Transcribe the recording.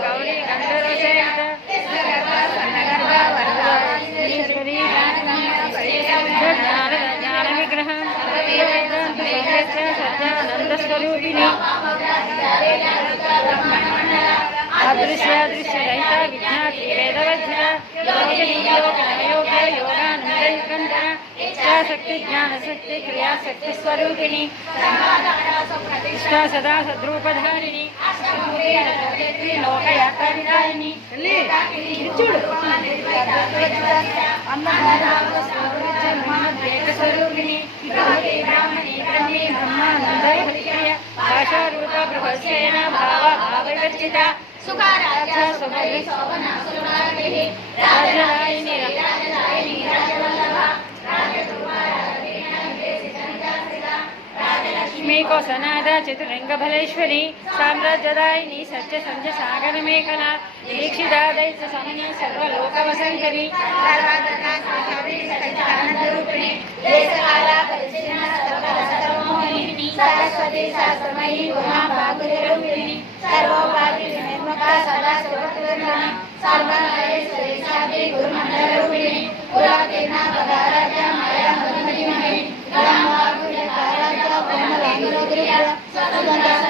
गौरी गंधर्वसेविता ज्ञान विग्रह सत्यानंद स्वरूपिणी अदृश्य रहिता विज्ञाति वेदवज्रा योगानंद शक्ति ज्ञान शक्ति क्रिया शक्ति स्वरूपिणी सदा सद्रूपधारिणी लोकयात्रा विधारिणी स्वरूपिणी ब्राह्मणी ब्रह्मी ब्रह्मानंद भाषारूप बृहस्सेना भावा भाववर्जिता सुखाराध्या सुभद्री शोभना सुरुणागिनी राजरायिनी लक्ष्मी कौसनादा चतुरंगफलेश्वरी साम्राज्यदायिनी सत्य संज सागर मेखला दीक्षिता दैत्य समनी सर्वलोकवसंकरी सरस्वती शास्त्रमयी उमा भागुरूपिणी सर्वोपाधि निर्मका सदा सुभद्रवंदना सर्वनयेश्वरी साधी गुरुमंडलरूपिणी पुरातीर्णा पदाराध्या माया मधुमती गणाभागुल्य काराध्या ब्रह्मलांगुरुग्रिया स्वतंत्र